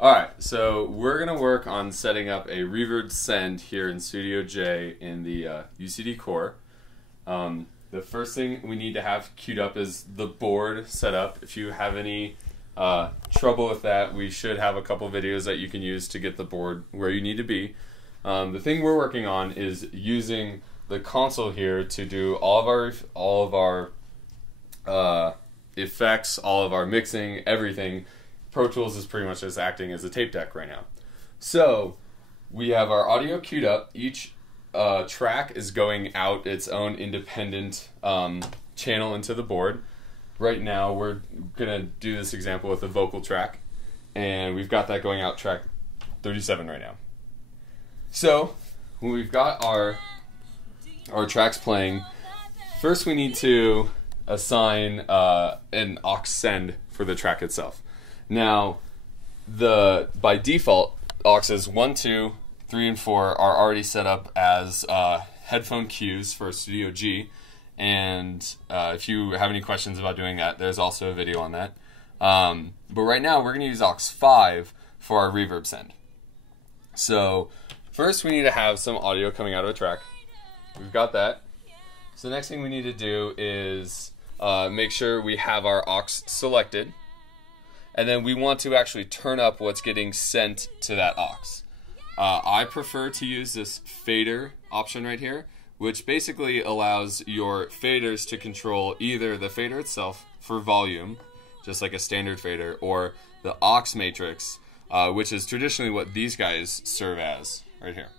Alright, so we're going to work on setting up a Reverb send here in Studio J in the UCD core. The first thing we need to have queued up is the board set up. If you have any trouble with that, we should have a couple videos that you can use to get the board where you need to be. The thing we're working on is using the console here to do all of our effects, all of our mixing, everything. Pro Tools is pretty much just acting as a tape deck right now. So we have our audio queued up. Each track is going out its own independent channel into the board. Right now we're gonna do this example with a vocal track, and we've got that going out track 37 right now. So when we've got our tracks playing, first we need to assign an aux send for the track itself. Now, by default, auxes 1, 2, 3, and 4 are already set up as headphone cues for Studio G, and if you have any questions about doing that, there's also a video on that. But right now, we're going to use aux 5 for our reverb send. So first, we need to have some audio coming out of a track. We've got that. So the next thing we need to do is make sure we have our aux selected. And then we want to actually turn up what's getting sent to that aux. I prefer to use this fader option right here, which basically allows your faders to control either the fader itself for volume, just like a standard fader, or the aux matrix, which is traditionally what these guys serve as right here.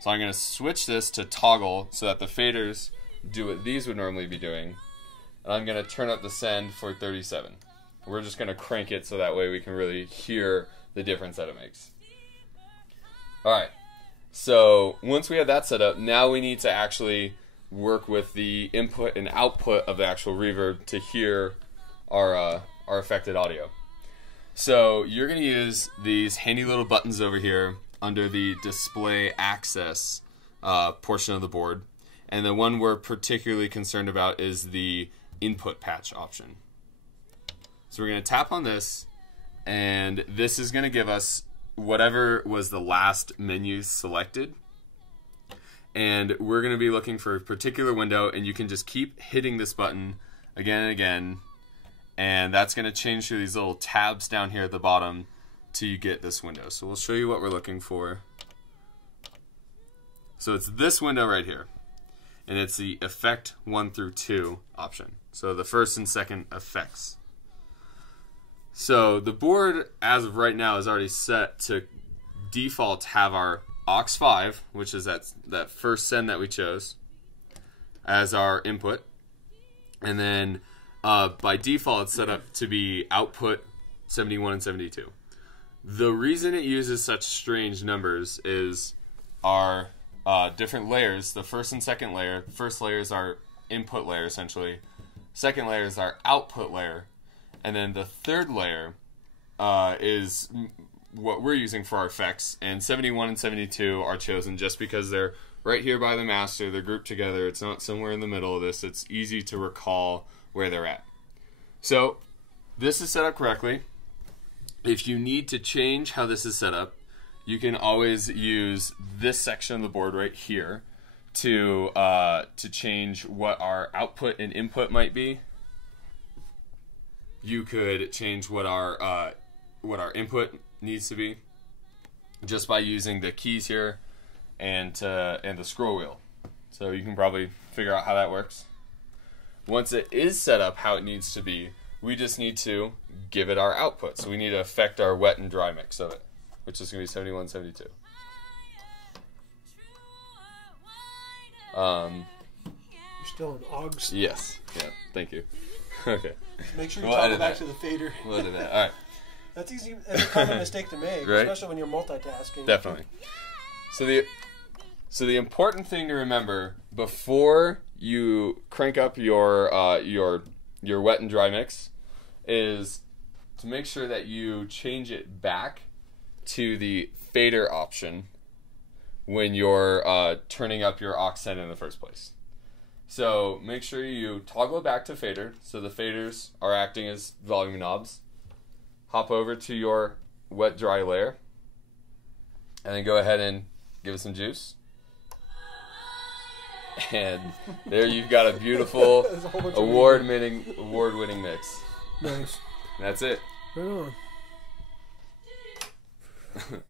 So I'm going to switch this to toggle so that the faders do what these would normally be doing, and I'm going to turn up the send for 37. We're just going to crank it so that way we can really hear the difference that it makes. Alright, so once we have that set up, now we need to actually work with the input and output of the actual reverb to hear our affected audio. So you're going to use these handy little buttons over here under the display access portion of the board. And the one we're particularly concerned about is the input patch option. So we're going to tap on this, and this is going to give us whatever was the last menu selected. And we're going to be looking for a particular window, and you can just keep hitting this button again and again, and that's going to change through these little tabs down here at the bottom till you get this window. So we'll show you what we're looking for. So it's this window right here, and it's the effect 1 through 2 option. So the first and second effects. So the board, as of right now, is already set to default have our aux 5, which is that first send that we chose, as our input. And then by default, it's set up to be output 71 and 72. The reason it uses such strange numbers is our different layers. The first and second layer. The first layer is our input layer, essentially. Second layer is our output layer. And then the third layer is what we're using for our effects. And 71 and 72 are chosen just because they're right here by the master. They're grouped together. It's not somewhere in the middle of this. It's easy to recall where they're at. So this is set up correctly. If you need to change how this is set up, you can always use this section of the board right here to change what our output and input might be. You could change what our input needs to be just by using the keys here and the scroll wheel. So you can probably figure out how that works. Once it is set up how it needs to be, we just need to give it our output. So we need to affect our wet and dry mix of it, which is going to be 71, 72. You're still in augs? Yes. Yeah. Thank you. Okay. Make sure you toggle back to the fader. We'll edit that. All right. That's easy. That's a common mistake to make, right? Especially when you're multitasking. Definitely. So the important thing to remember before you crank up your wet and dry mix is to make sure that you change it back to the fader option when you're turning up your aux send in the first place. So make sure you toggle it back to fader, so the faders are acting as volume knobs. Hop over to your wet dry layer, and then go ahead and give it some juice. And there you've got a beautiful award-winning mix. Nice. And that's it. Right on.